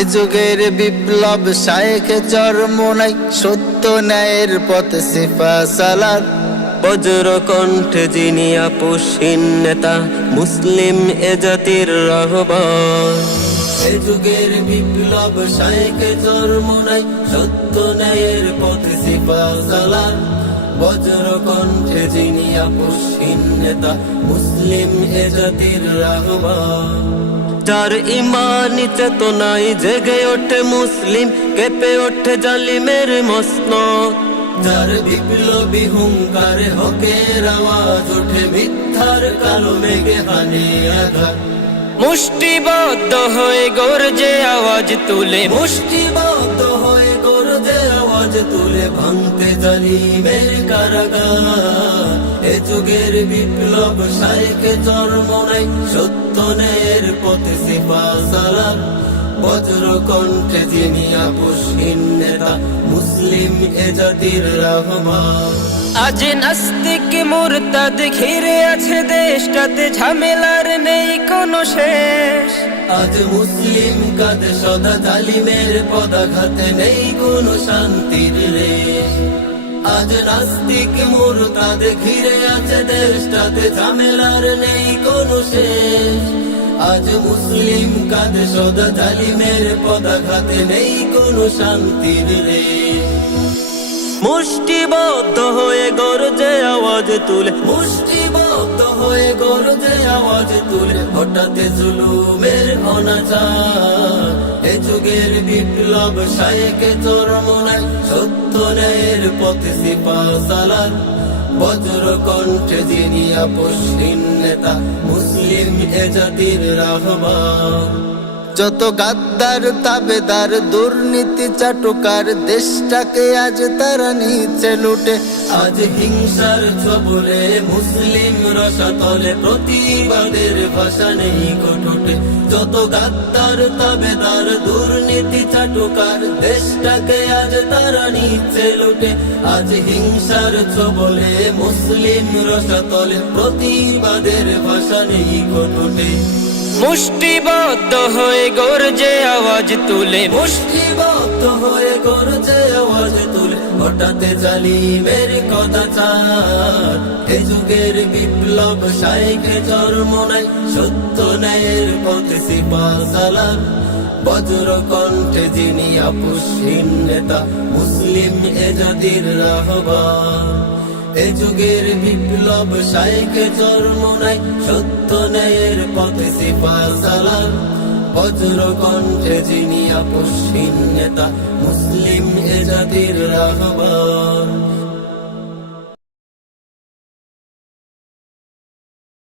এ যুগের বিপ্লব শায়েখে চরমোনাই, সত্য ন্যায়ের পথে সিফা সালার। বজ্র কণ্ঠে যিনি আপোষহীন নেতা, মুসলিম এ জাতির রাহবার। এ যুগের বিপ্লব শায়েখে চরমোনাই, সত্য ন্যায়ের পথে সিফা সালার। বজ্র কণ্ঠে যিনি আপোষহীন নেতা, মুসলিম এ জাতির রাহবার। যার ইমানি চেতনায় জেগে ওঠে মুসলিম, কেঁপে ওঠে জালিমের মসনদ। যার বিপ্লবী হুঙ্কারে হকের আওয়াজ ওঠে, মিথ্যার কালো মেঘে হানে আঘাত। মুষ্টিবদ্ধ হয়ে গর্জে আওয়াজ তুলে, মুষ্টিবদ্ধ হয়ে গর্জে আওয়াজ তুলে, ভাঙতে জালিমের কারাগার। এ যুগের বিপ্লব শায়েখে চরমোনাই, সত্য ন্যায়ের পথে সিফা সালার। বজ্র কণ্ঠে যিনি আপোষহীন নেতা, মুসলিম এ জাতির রাহবার। আজ নাস্তিক মুরতাদ ঘিরে আছে দেশটাতে, ঝামেলার নেই কোনো শেষ। আজ মুসলিম কাঁধে সদা জালিমের পদাঘাতে, নেই কোনো শান্তির রেশ। আজ নাস্তিক মুরতাদ ঘিরে আছে দেশটাতে, ঝামেলার নেই কোনো শেষ। আজ মুসলিম কাঁধে সদা জালিমের পদাঘাতে, নেই কোনো শান্তির রেশ। মুষ্টিবদ্ধ হয়ে গর্জে আওয়াজ তুলে, মুষ্টিবদ্ধ হয়ে গর্জে আওয়াজ তুলে, হঠাতে জুলুমের অনাচার। এ যুগের বিপ্লব শায়েখে চরমোনাই, সত্য ন্যায়ের পথে সিফা সালার। বজ্র কণ্ঠে যিনি আপোষহীন নেতা, মুসলিম এ জাতির রাহবার। যত গাদ্দার তাবেদার দুর্নীতি চাটুকার, দেশটাকে আজ তারা নিচে লুটে। আজ হিংসার ছবলে মুসলিম রসাতলে, প্রতিবাদের ভাষা নেই কঠোটে। যত গাদ্দার তাবেদার দুর্নীতি চাটুকার, দেশটাকে আজ তারা নিচে লুটে। আজ হিংসার ছবলে মুসলিম রসাতলে, প্রতিবাদের ভাষা নেই কঠোটে। মুষ্টিবদ্ধ হয়ে গর্জে আওয়াজ তুলে, মুষ্টিবদ্ধ হয়ে গর্জে আওয়াজ তুলে, হঠাতে জালিমের কদাচার। এ যুগের বিপ্লব শায়েখে চরমোনাই, সত্য ন্যায়ের পথে সিফা সালার। বজ্র কণ্ঠে যিনি আপোষহীন নেতা, মুসলিম এ জাতির রাহবার। এ যুগের বিপ্লব শায়েখে চরমোনাই, সত্য ন্যায়ের পথে সিফা সালার। বজ্র কণ্ঠে যিনি আপোষহীন নেতা, মুসলিম এ জাতির রাহবার।